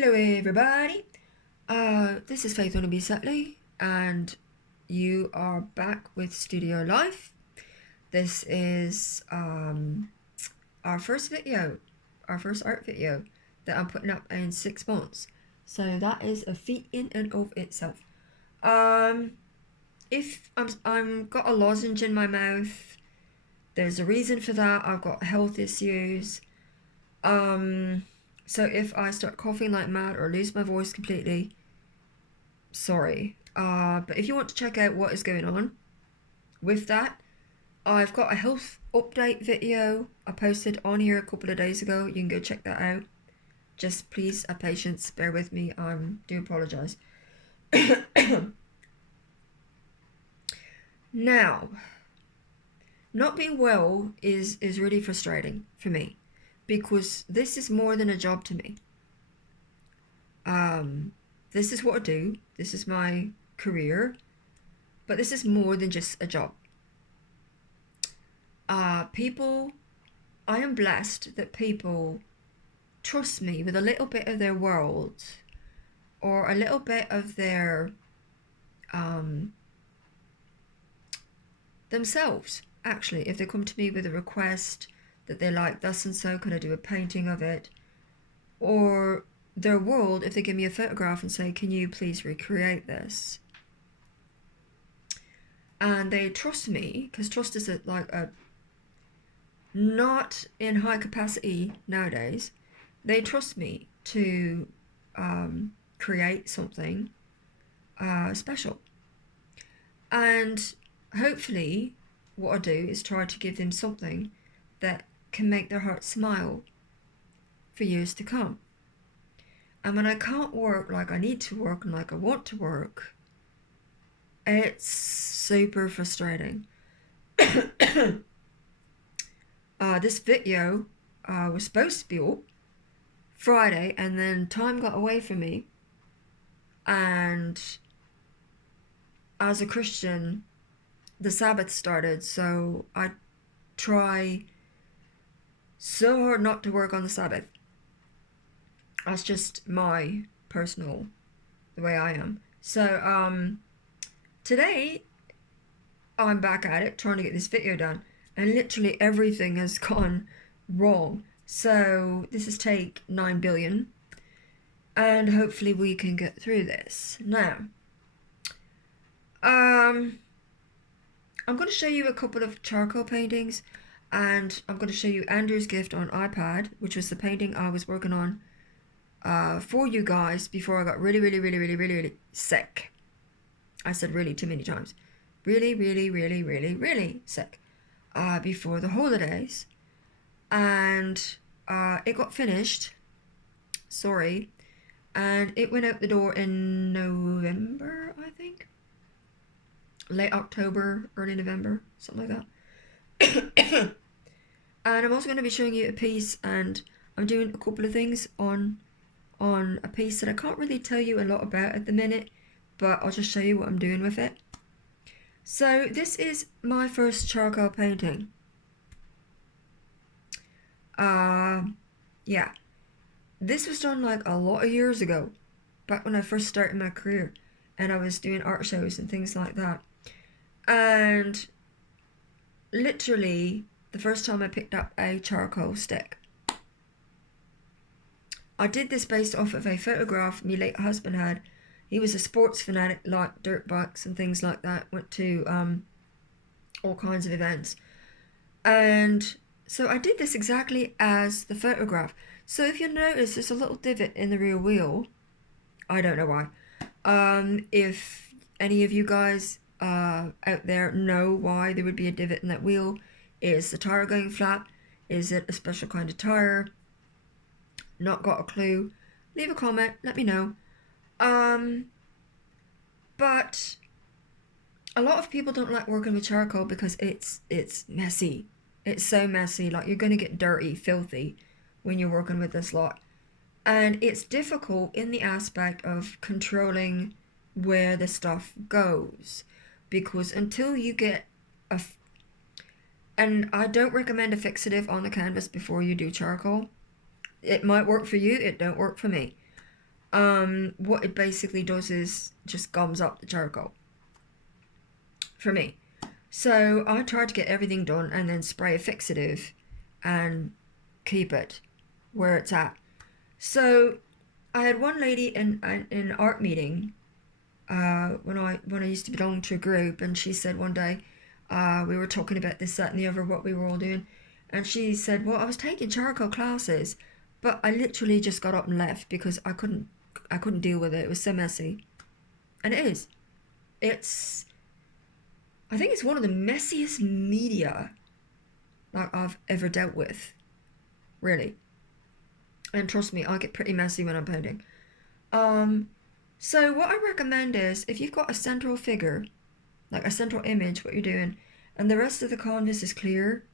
Hello everybody, this is Faith Only Sutley, and you are back with Studiolife. This is our first video, our first art video that I'm putting up in 6 months. So that is a feat in and of itself. If I'm got a lozenge in my mouth, there's a reason for that. I've got health issues. So if I start coughing like mad or lose my voice completely, sorry. But if you want to check out what is going on with that, I've got a health update video I posted on here a couple of days ago. You can go check that out. Just please have patience, bear with me. I do apologise. Now, not being well is really frustrating for me, because this is more than a job to me. This is what I do. This is my career, but this is more than just a job. I am blessed that people trust me with a little bit of their world or a little bit of their themselves. Actually, if they come to me with a request that they like thus and so, can I do a painting of it? Or their world, if they give me a photograph and say, can you please recreate this? And they trust me, because trust is not in high capacity nowadays. They trust me to create something special. And hopefully what I do is try to give them something that can make their heart smile for years to come. And when I can't work like I need to work and like I want to work, it's super frustrating. This video was supposed to be up Friday, and then time got away from me. And as a Christian, the Sabbath started, so I try so hard not to work on the Sabbath. That's just my personal, the way I am. So today I'm back at it trying to get this video done, and literally everything has gone wrong. So this is take 9 billion, and hopefully we can get through this. Now I'm going to show you a couple of charcoal paintings, and I'm going to show you Andrew's gift on iPad, which was the painting I was working on for you guys before I got really sick. I said really too many times. Really sick before the holidays. And it got finished. Sorry. And it went out the door in November, I think. Late October, early November, something like that. And I'm also going to be showing you a piece, and I'm doing a couple of things on a piece that I can't really tell you a lot about at the minute, but I'll just show you what I'm doing with it. So this is my first charcoal painting. Yeah, this was done like a lot of years ago, back when I first started my career, and I was doing art shows and things like that. And literally the first time I picked up a charcoal stick, I did this based off of a photograph my late husband had. He was a sports fanatic, liked dirt bikes and things like that, went to all kinds of events. And so I did this exactly as the photograph. So if you notice, there's a little divot in the rear wheel. I don't know why. If any of you guys out there know why there would be a divot in that wheel, is the tire going flat? Is it a special kind of tire? Not got a clue. Leave a comment, let me know. But a lot of people don't like working with charcoal because it's messy. It's so messy, like you're gonna get dirty, filthy when you're working with this lot. And it's difficult in the aspect of controlling where the stuff goes, because until you get and I don't recommend a fixative on the canvas before you do charcoal. It might work for you, it don't work for me. what it basically does is just gums up the charcoal for me. So I try to get everything done and then spray a fixative and keep it where it's at. So I had one lady in an art meeting when I used to belong to a group, and she said one day we were talking about this, that, and the other, what we were all doing, and she said, "Well, I was taking charcoal classes, but I literally just got up and left because I couldn't deal with it. It was so messy." And it is. It's I think it's one of the messiest media that I've ever dealt with, really. And trust me, I get pretty messy when I'm painting. So what I recommend is if you've got a central figure, like a central image, what you're doing, and the rest of the canvas is clear,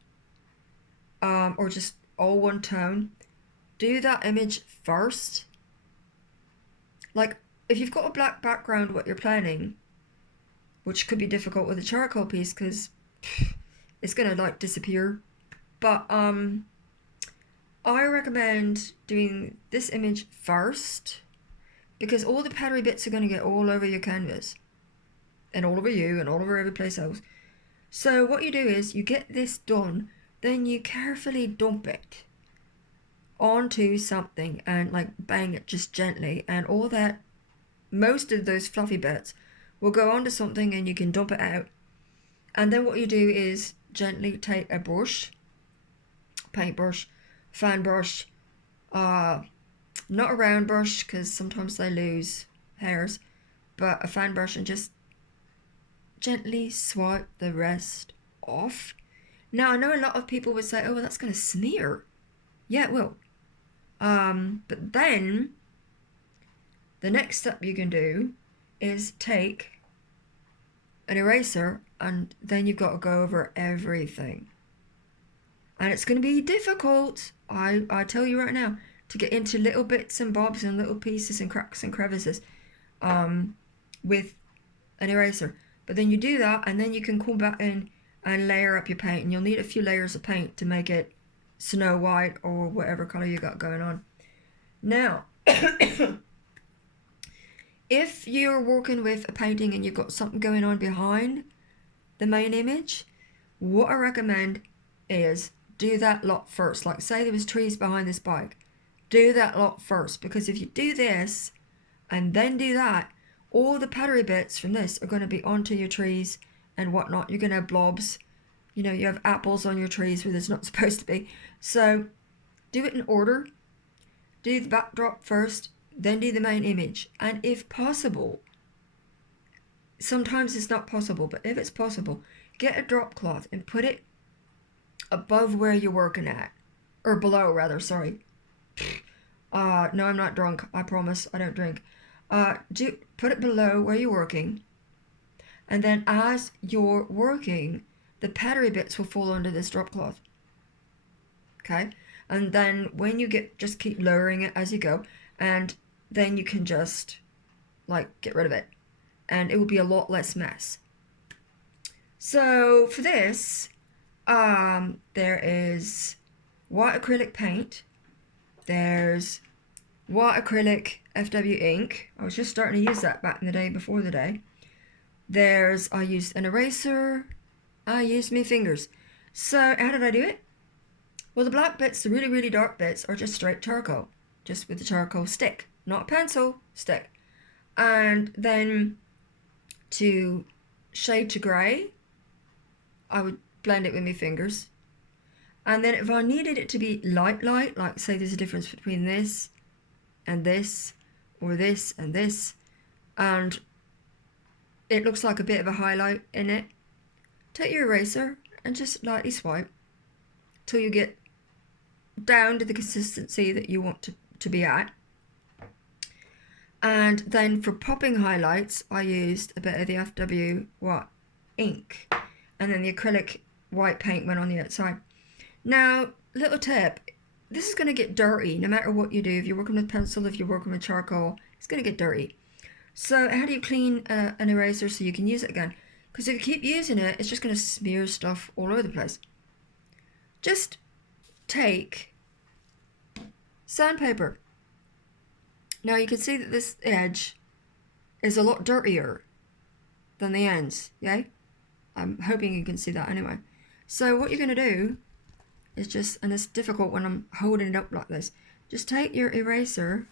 or just all one tone, do that image first. Like if you've got a black background, what you're planning, which could be difficult with a charcoal piece because it's gonna like disappear. But I recommend doing this image first because all the powdery bits are gonna get all over your canvas and all over you and all over every place else. So what you do is you get this done, then you carefully dump it onto something and like bang it just gently, and all that, most of those fluffy bits will go onto something and you can dump it out. And then what you do is gently take a brush, paintbrush, fan brush, not a round brush because sometimes they lose hairs, but a fan brush, and just gently swipe the rest off. Now I know a lot of people would say, "Oh, well, that's going to smear." Yeah, it will. But then the next step you can do is take an eraser, and then you've got to go over everything. And it's going to be difficult, I tell you right now, to get into little bits and bobs and little pieces and cracks and crevices with an eraser. But then you do that, and then you can come back in and layer up your paint. And you'll need a few layers of paint to make it Snow White or whatever color you got going on. Now, if you're working with a painting and you've got something going on behind the main image, what I recommend is do that lot first. Like say there was trees behind this bike, do that lot first, because if you do this and then do that, all the powdery bits from this are going to be onto your trees and whatnot. You're going to have blobs, you know, you have apples on your trees where there's not supposed to be. So do it in order. Do the backdrop first, then do the main image. And if possible, sometimes it's not possible, but if it's possible, get a drop cloth and put it above where you're working at, or below rather, sorry. No, I'm not drunk, I promise, I don't drink. Put it below where you're working, and then as you're working, the powdery bits will fall under this drop cloth. Okay, and then when you just keep lowering it as you go, and then you can just like get rid of it, and it will be a lot less mess. So for this, there is white acrylic paint, there's white acrylic FW ink. I was just starting to use that back in the day, before the day. I used an eraser, I used my fingers. So how did I do it? Well, the black bits, the really, really dark bits, are just straight charcoal, just with the charcoal stick, not pencil, stick. And then to shade to grey, I would blend it with my fingers. And then if I needed it to be light, like say there's a difference between this and this, or this and this, and it looks like a bit of a highlight in it, take your eraser and just lightly swipe till you get down to the consistency that you want to be at. And then for popping highlights, I used a bit of the FW ink, and then the acrylic white paint went on the outside. Now, little tip, this is going to get dirty no matter what you do. If you're working with pencil, if you're working with charcoal, it's going to get dirty. So how do you clean an eraser so you can use it again? Because if you keep using it, it's just going to smear stuff all over the place. Just take sandpaper Now you can see that this edge is a lot dirtier than the ends, yay? I'm hoping you can see that anyway. So what you're going to do is just, and it's difficult when I'm holding it up like this, just take your eraser,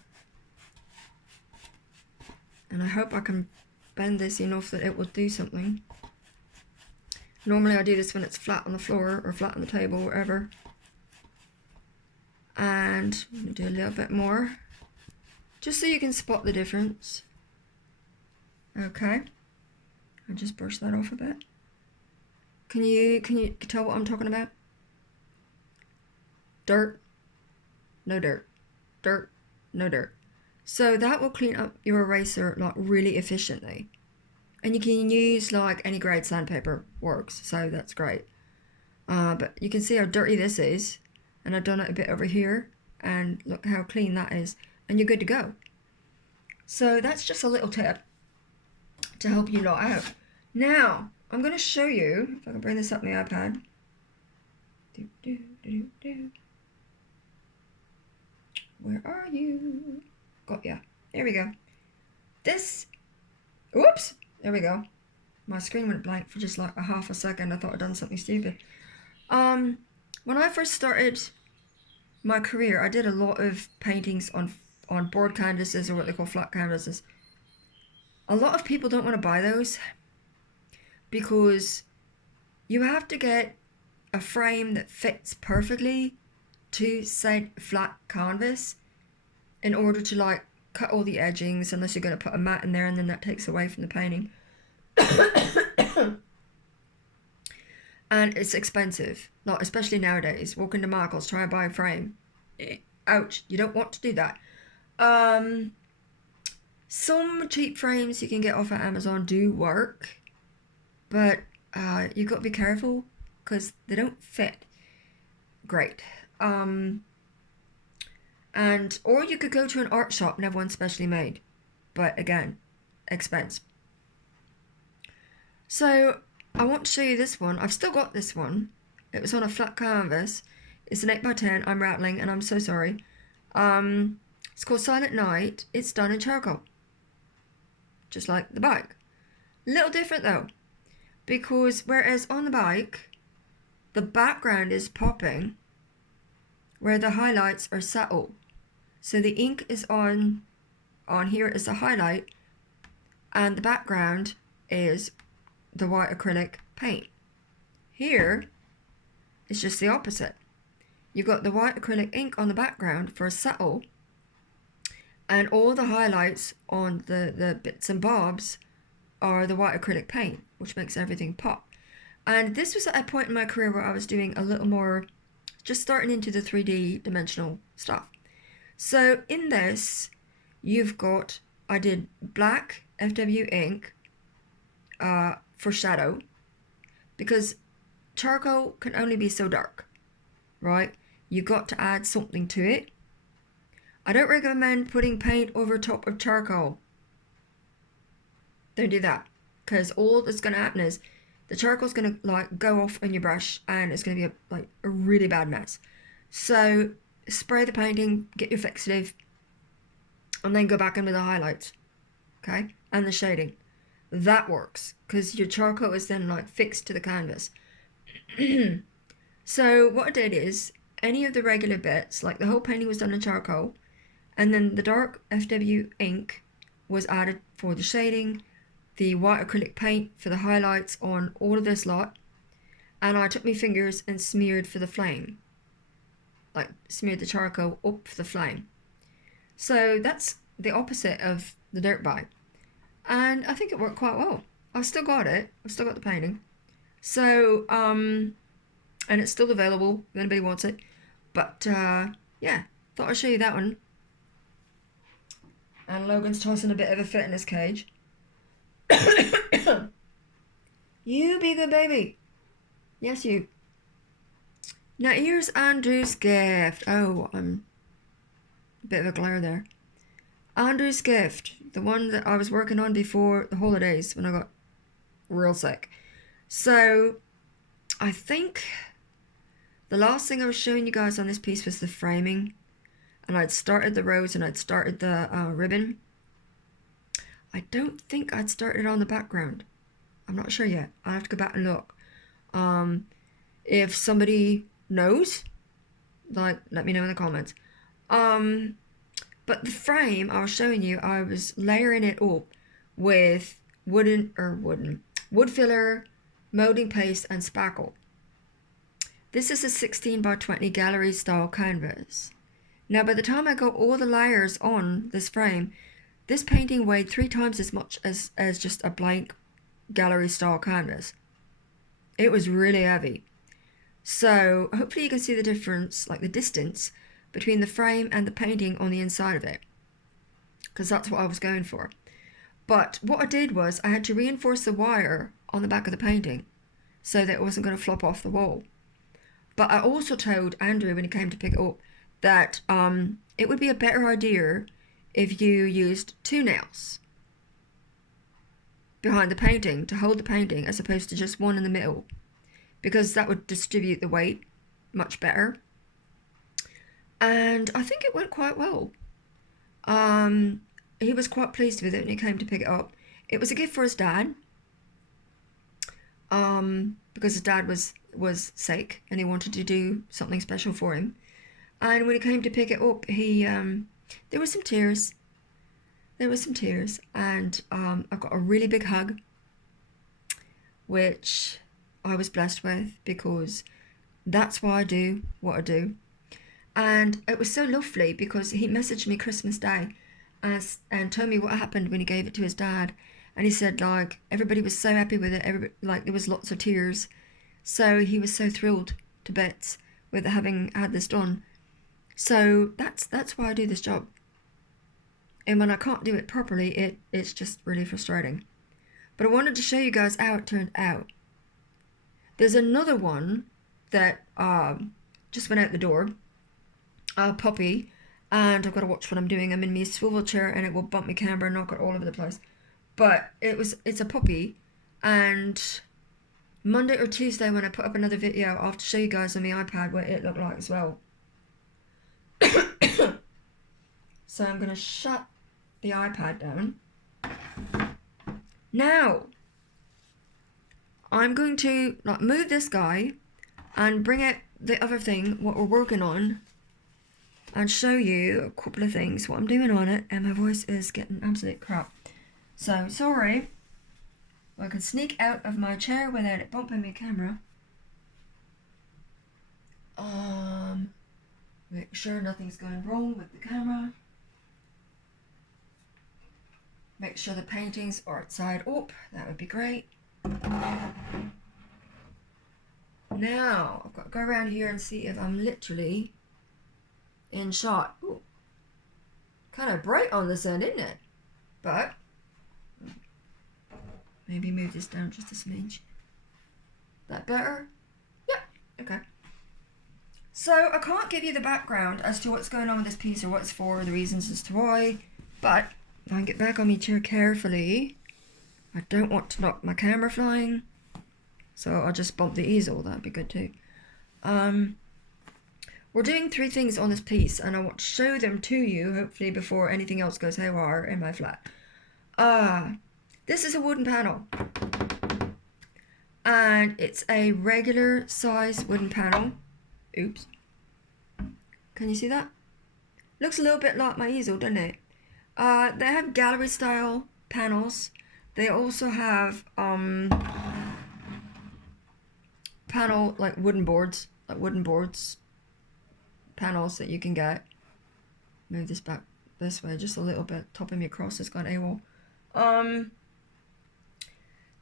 and I hope I can bend this enough that it will do something. Normally I do this when it's flat on the floor or flat on the table or whatever. And I'm going to do a little bit more, just so you can spot the difference. Okay, I'll just brush that off a bit. Can you tell what I'm talking about? Dirt, no dirt, dirt, no dirt. So that will clean up your eraser like really efficiently. And you can use like any grade sandpaper works, so that's great. But you can see how dirty this is, and I've done it a bit over here, and look how clean that is, and you're good to go. So that's just a little tip to help you lot out. Now, I'm going to show you, if I can bring this up on the iPad. Where are you? Got ya. There we go. This, whoops, there we go. My screen went blank for just like a half a second. I thought I'd done something stupid. When I first started my career, I did a lot of paintings on board canvases, or what they call flat canvases. A lot of people don't want to buy those because you have to get a frame that fits perfectly to said flat canvas in order to like cut all the edgings, unless you're going to put a mat in there, and then that takes away from the painting. And it's expensive, like especially nowadays. Walk into Michael's, try and buy a frame. Ouch, you don't want to do that. Some cheap frames you can get off of Amazon do work, but you've got to be careful because they don't fit great. Or you could go to an art shop and have one specially made, but again, expense. So I want to show you this one. I've still got this one. It was on a flat canvas. It's an 8x10. I'm rattling and I'm so sorry. It's called Silent Night. It's done in charcoal, just like the bike. A little different though, because whereas on the bike the background is popping, where the highlights are subtle. So the ink is on here is the highlight, and the background is the white acrylic paint. Here it's just the opposite. You've got the white acrylic ink on the background for a subtle, and all the highlights on the bits and bobs are the white acrylic paint, which makes everything pop. And this was at a point in my career where I was doing a little more, just starting into the 3D dimensional stuff. So in this, you've got, I did black FW ink for shadow, because charcoal can only be so dark, right? You've got to add something to it. I don't recommend putting paint over top of charcoal. Don't do that, because all that's going to happen is the charcoal's going to like go off on your brush, and it's going to be a really bad mess. So spray the painting, get your fixative, and then go back in with the highlights, okay, and the shading. That works because your charcoal is then like fixed to the canvas. So what I did is, any of the regular bits, like the whole painting was done in charcoal, and then the dark FW ink was added for the shading, the white acrylic paint for the highlights on all of this lot, and I took my fingers and smeared for the flame, like smeared the charcoal up for the flame. So that's the opposite of the dirt bike, and I think it worked quite well. I've still got it, I've still got the painting, so and it's still available if anybody wants it. But yeah, thought I'd show you that one. And Logan's tossing a bit of a fit in his cage. You be good baby. Yes, you. Now here's Andrew's gift. Oh, I'm a bit of a glare there. Andrew's gift, the one that I was working on before the holidays when I got real sick. So I think the last thing I was showing you guys on this piece was the framing, and I'd started the rose and I'd started the ribbon. I don't think I'd started on the background. I'm not sure yet. I'll have to go back and look. If somebody knows, like, let me know in the comments. But the frame I was showing you, I was layering it up with wood filler, molding paste, and spackle. This is a 16 by 20 gallery style canvas. Now, by the time I got all the layers on this frame, this painting weighed 3 times as much as just a blank gallery style canvas. It was really heavy. So hopefully you can see the difference, like the distance between the frame and the painting on the inside of it, because that's what I was going for. But what I did was I had to reinforce the wire on the back of the painting so that it wasn't going to flop off the wall. But I also told Andrew when he came to pick it up that it would be a better idea if you used 2 nails behind the painting to hold the painting as opposed to just one in the middle, because that would distribute the weight much better. And I think it went quite well. He was quite pleased with it when he came to pick it up. It was a gift for his dad, because his dad was sick and he wanted to do something special for him. And when he came to pick it up, he there were some tears. There were some tears, and I got a really big hug, which I was blessed with, because that's why I do what I do. And it was so lovely because he messaged me Christmas Day and told me what happened when he gave it to his dad. And he said, like, everybody was so happy with it. Like, there was lots of tears. So he was so thrilled to bits with having had this done. So that's why I do this job. And when I can't do it properly, it's just really frustrating. But I wanted to show you guys how it turned out. There's another one that just went out the door, a puppy, and I've got to watch what I'm doing. I'm in my swivel chair and it will bump my camera and knock it all over the place. But it's a puppy, and Monday or Tuesday when I put up another video, I'll have to show you guys on my iPad what it looked like as well. So I'm going to shut the iPad down. Now, I'm going to move this guy and bring out the other thing, what we're working on, and show you a couple of things, what I'm doing on it, and my voice is getting absolute crap. So, sorry. I can sneak out of my chair without it bumping my camera. Make sure nothing's going wrong with the camera. Make sure the paintings are side up. That would be great. Now, I've got to go around here and see if I'm literally in shot. Ooh, kind of bright on this end, isn't it? But maybe move this down just a smidge. That better? Yeah, okay. So I can't give you the background as to what's going on with this piece or what it's for, or the reasons as to why, but if I can get back on my chair carefully, I don't want to knock my camera flying, so I'll just bump the easel. That'd be good too. We're doing 3 things on this piece, and I want to show them to you, hopefully before anything else goes haywire in my flat. This is a wooden panel, and it's a regular size wooden panel. Oops. Can you see that? Looks a little bit like my easel, doesn't it? They have gallery style panels. They also have panel wooden boards panels that you can get. Move this back this way just a little bit. Top of me across has gone AWOL.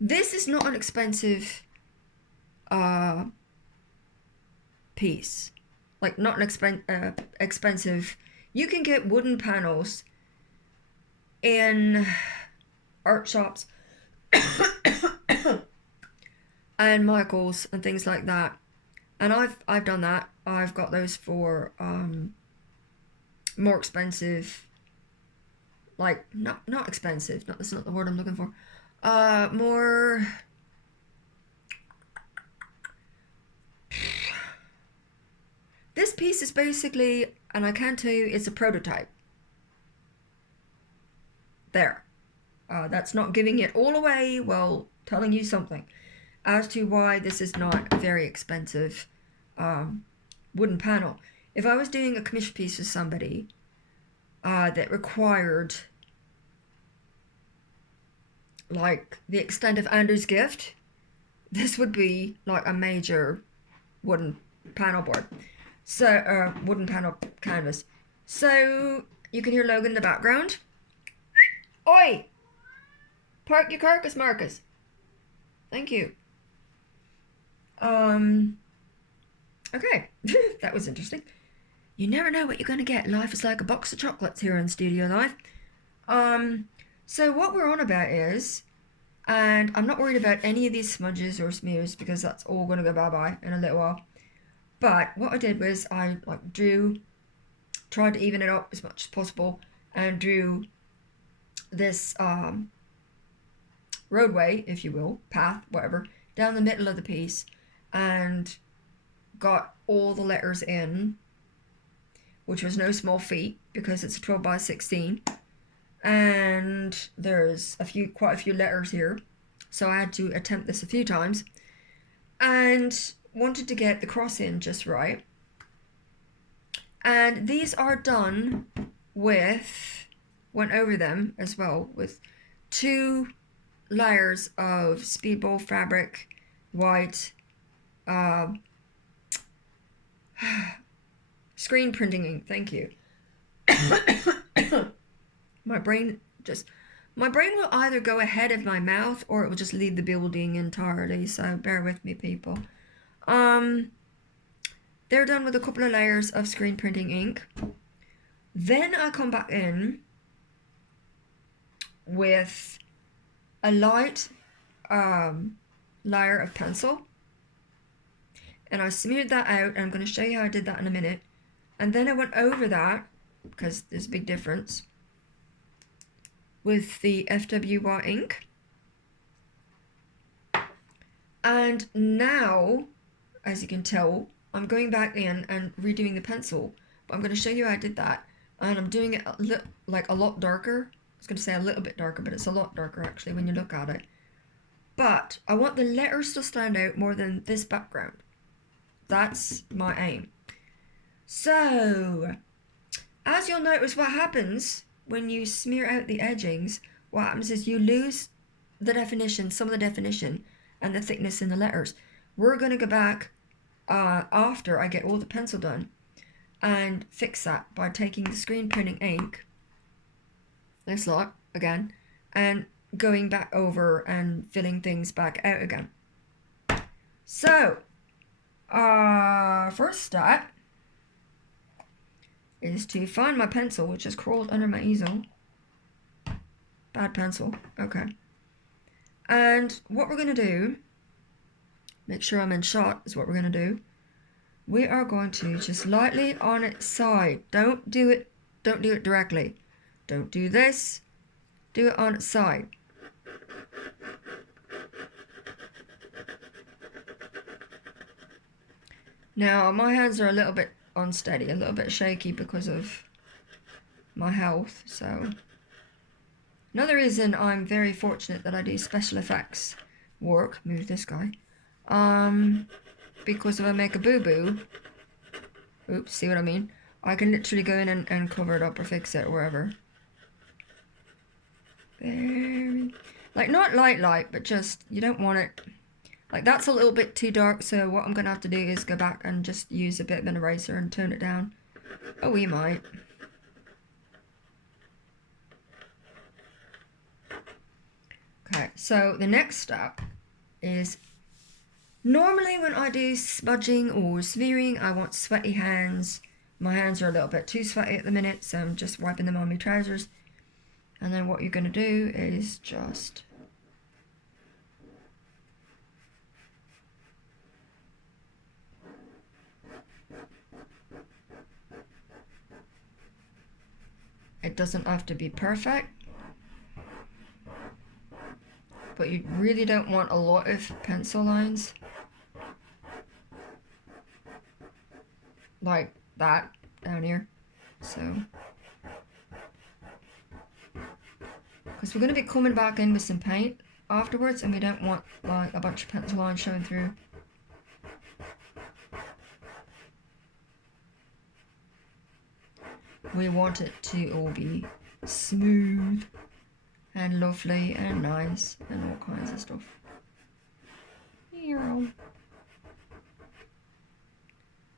This is not an expensive piece. Like, not an expensive. You can get wooden panels in art shops and Michael's and things like that. And I've done that. I've got those for more expensive, like not expensive. That's not the word I'm looking for. More. This piece is basically and I can tell you it's a prototype. There. That's not giving it all away while telling you something as to why this is not a very expensive wooden panel. If I was doing a commission piece with somebody that required like the extent of Andrew's gift, this would be like a major wooden panel board. So, wooden panel canvas. So, you can hear Logan in the background. Oi! Park your carcass, Marcus. Thank you. Okay. That was interesting. You never know what you're going to get. Life is like a box of chocolates here in Studiolife. So what we're on about is, and I'm not worried about any of these smudges or smears because that's all going to go bye-bye in a little while. But what I did was I tried to even it up as much as possible and drew this roadway, if you will, path, whatever, down the middle of the piece and got all the letters in, which was no small feat because it's a 12 by 16 and there's quite a few letters here, so I had to attempt this a few times and wanted to get the cross in just right. And these are done with, went over them as well with 2 layers of speedball fabric, white, screen printing ink, thank you. My brain will either go ahead of my mouth or it will just leave the building entirely, so bear with me, people. They're done with a couple of layers of screen printing ink. Then I come back in with a light layer of pencil and I smeared that out, and I'm going to show you how I did that in a minute. And then I went over that, because there's a big difference, with the FWY ink. And now, as you can tell, I'm going back in and redoing the pencil, but I'm going to show you how I did that. And I'm doing it a lot darker. I was going to say a little bit darker, but it's a lot darker actually when you look at it. But I want the letters to stand out more than this background. That's my aim. So, as you'll notice, what happens when you smear out the edgings, what happens is you lose the definition, some of the definition, and the thickness in the letters. We're going to go back after I get all the pencil done and fix that by taking the screen printing ink, this lot again, and going back over and filling things back out again. So, first step is to find my pencil, which is crawled under my easel. Bad pencil. Okay. And what we're going to do, make sure I'm in shot is what we're going to do. We are going to just lightly on its side. Don't do it directly. Don't do this. Do it on its side. Now, my hands are a little bit unsteady, a little bit shaky because of my health, so another reason I'm very fortunate that I do special effects work, move this guy, because if I make a boo-boo, oops, see what I mean, I can literally go in and cover it up or fix it or wherever. Very, like not light, but just, you don't want it, like that's a little bit too dark, so what I'm going to have to do is go back and just use a bit of an eraser and tone it down. Oh, we might. Okay, so the next step is, normally when I do smudging or smearing, I want sweaty hands. My hands are a little bit too sweaty at the minute, so I'm just wiping them on my trousers. And then what you're going to do is just it doesn't have to be perfect, but you really don't want a lot of pencil lines like that down here. So, because we're going to be coming back in with some paint afterwards, and we don't want like a bunch of pencil lines showing through. We want it to all be smooth and lovely and nice and all kinds of stuff.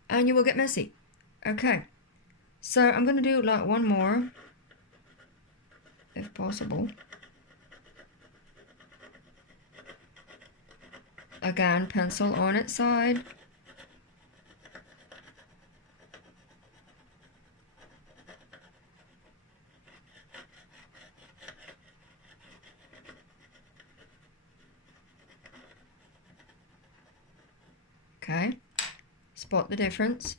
And you will get messy. Okay, so I'm going to do like one more, if possible. Again, pencil on its side. Okay, spot the difference,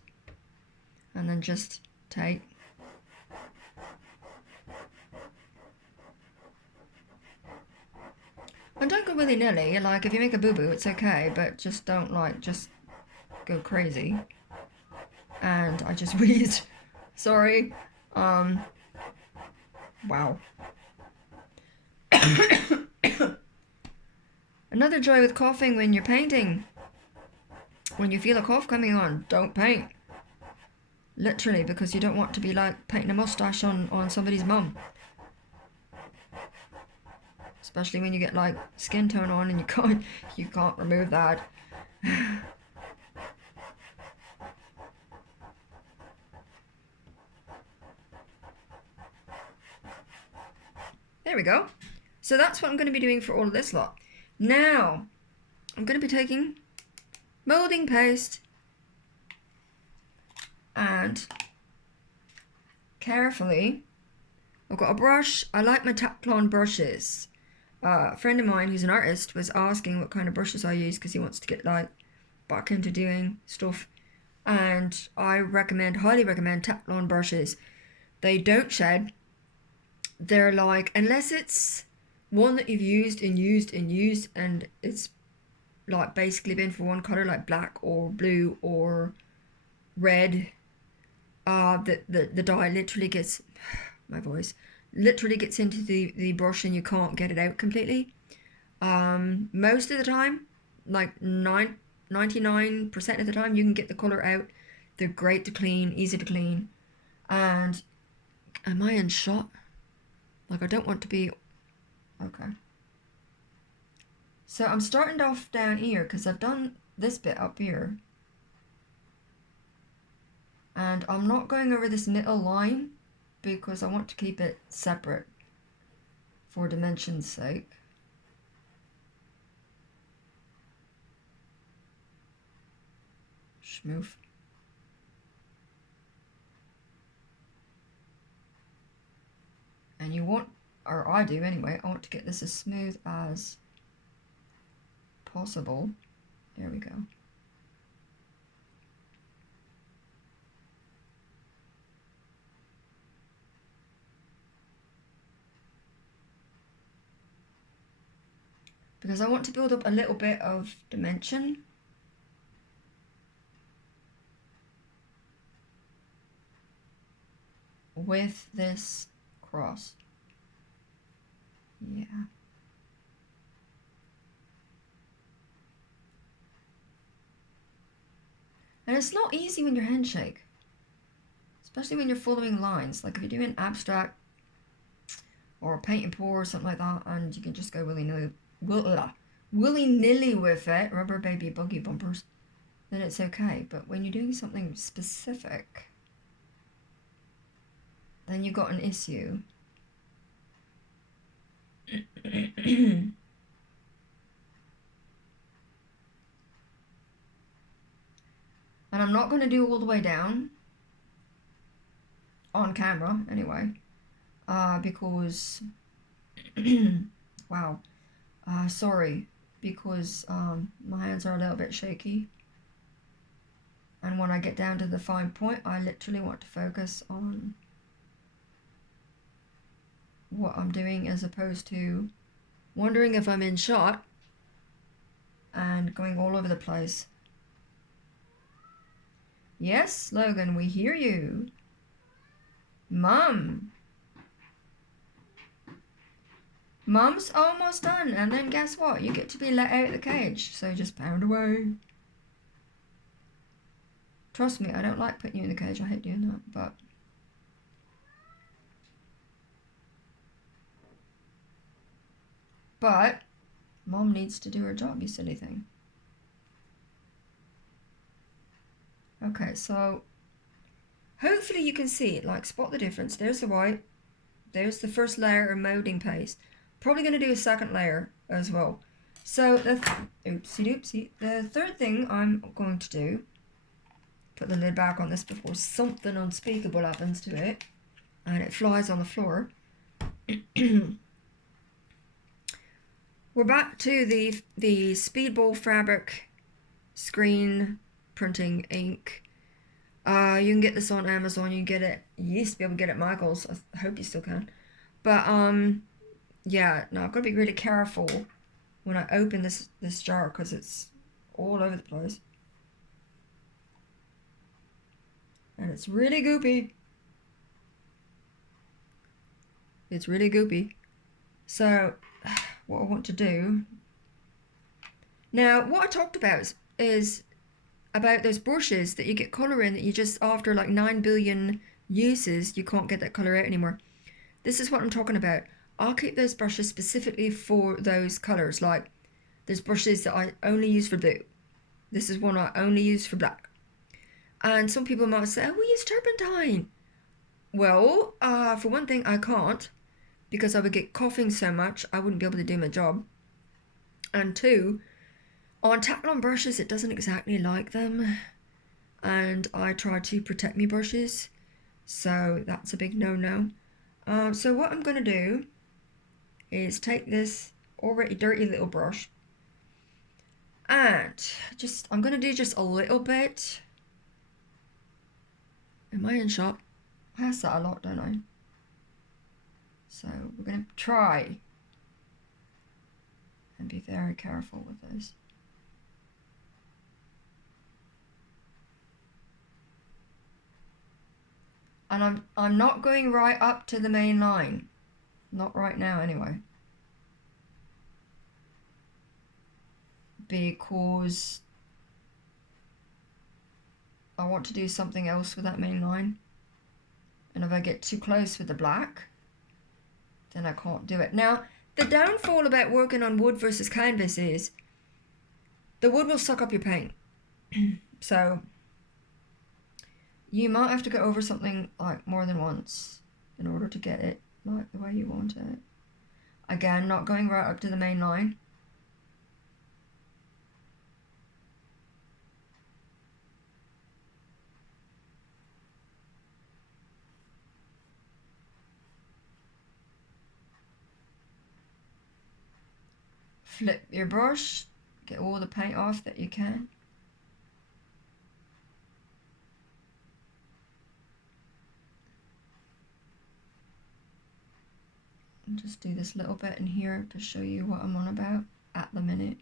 and then just take and don't go willy-nilly. Like, if you make a boo-boo, it's okay, but just don't like just go crazy. And I just wheezed. Sorry. Wow. Another joy with coughing when you're painting. When you feel a cough coming on, don't paint. Literally, because you don't want to be like painting a mustache on somebody's mum. Especially when you get like skin tone on and you can't remove that. There we go. So that's what I'm going to be doing for all of this lot. Now, I'm going to be taking molding paste and carefully, I've got a brush. I like my Teflon brushes. A friend of mine who's an artist was asking what kind of brushes I use because he wants to get like back into doing stuff, and I highly recommend Teflon brushes. They don't shed. They're like, unless it's one that you've used and it's like basically been for one color, like black or blue or red, the dye literally gets my voice literally gets into the brush and you can't get it out completely. Most of the time, like 99% of the time, you can get the color out. They're great to clean, easy to clean. And am I in shot? Like, I don't want to be... Okay. So I'm starting off down here because I've done this bit up here. And I'm not going over this middle line because I want to keep it separate for dimension's sake. Schmoof. And you want, or I do anyway, I want to get this as smooth as possible. There we go. Because I want to build up a little bit of dimension. With this cross. Yeah. And it's not easy when your hands shake. Especially when you're following lines. Like if you're doing abstract or paint and pour or something like that, and you can just go willy-nilly with it, rubber baby buggy bumpers, then it's okay. But when you're doing something specific, then you've got an issue. And I'm not going to do all the way down on camera anyway, because wow, sorry, because my hands are a little bit shaky, and when I get down to the fine point, I literally want to focus on what I'm doing as opposed to wondering if I'm in shot and going all over the place. Yes, Logan, we hear you. Mum. Mum's almost done, and then guess what? You get to be let out of the cage, so just pound away. Trust me, I don't like putting you in the cage. I hate doing that, but Mum needs to do her job, you silly thing. Okay, so hopefully you can see it, like spot the difference. There's the white, there's the first layer of molding paste. Probably going to do a second layer as well. So oopsie doopsie. The third thing I'm going to do, put the lid back on this before something unspeakable happens to it and it flies on the floor. We're back to the Speedball fabric screen printing ink. You can get this on Amazon. You can get it. You used to be able to get it at Michael's. I hope you still can. But yeah. No, I've got to be really careful when I open this jar because it's all over the place, and it's really goopy. It's really goopy. So what I want to do now, what I talked about is about those brushes that you get colour in that you just, after like 9 billion uses, you can't get that colour out anymore. This is what I'm talking about. I'll keep those brushes specifically for those colours. Like there's brushes that I only use for blue. This is one I only use for black. And some people might say, oh, we use turpentine. Well, for one thing, I can't, because I would get coughing so much I wouldn't be able to do my job. And two, on Taklon brushes, it doesn't exactly like them, and I try to protect my brushes, so that's a big no-no. So what I'm going to do is take this already dirty little brush, and I'm going to do just a little bit. Am I in shot? I ask that a lot, don't I? So we're going to try and be very careful with this. And I'm not going right up to the main line. Not right now anyway. Because I want to do something else with that main line. And if I get too close with the black, then I can't do it. Now, the downfall about working on wood versus canvas is the wood will suck up your paint. So you might have to go over something like more than once in order to get it like the way you want it. Again, not going right up to the main line. Flip your brush, get all the paint off that you can. And just do this little bit in here to show you what I'm on about at the minute.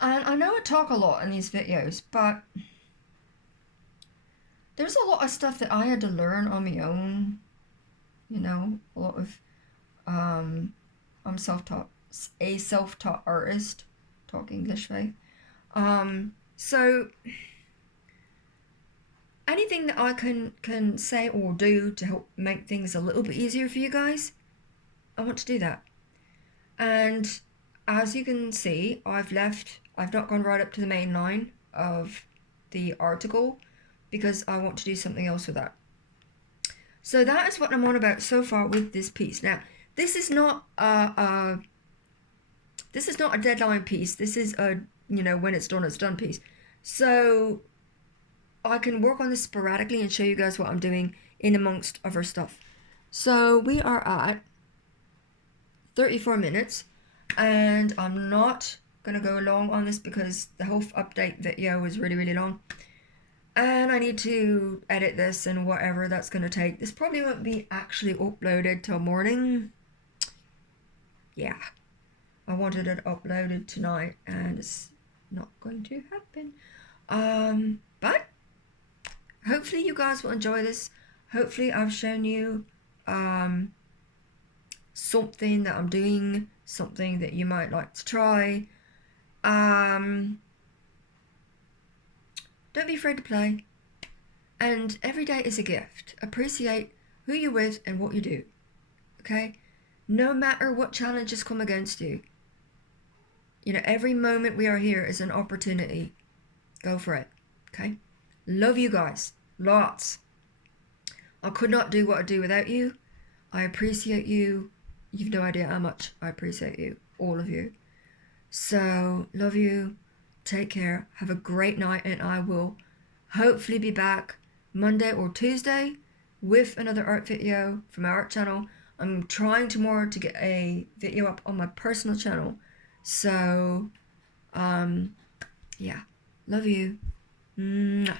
And I know I talk a lot in these videos, but there's a lot of stuff that I had to learn on my own. You know, a lot of, I'm self-taught, a self-taught artist, talk English, right? So anything that I can say or do to help make things a little bit easier for you guys, I want to do that. And as you can see, I've not gone right up to the main line of the article because I want to do something else with that. So that is what I'm on about so far with this piece. Now, this is not a deadline piece. This is a, you know, when it's done piece. So I can work on this sporadically and show you guys what I'm doing in amongst other stuff. So we are at 34 minutes, and I'm not gonna go long on this because the health update video was really, really long. And I need to edit this and whatever that's gonna take. This probably won't be actually uploaded till morning. yeah, I wanted it uploaded tonight, and it's not going to happen. But hopefully you guys will enjoy this. Hopefully I've shown you something that I'm doing, something that you might like to try. Don't be afraid to play. And every day is a gift. Appreciate who you're with and what you do. Okay? No matter what challenges come against you, every moment we are here is an opportunity. Go for it. Okay? Love you guys. Lots. I could not do what I do without you. I appreciate you. You've no idea how much I appreciate you. All of you. So, love you. Take care. Have a great night, and I will hopefully be back Monday or Tuesday with another art video from our art channel. I'm trying tomorrow to get a video up on my personal channel. So, yeah. Love you. Mwah.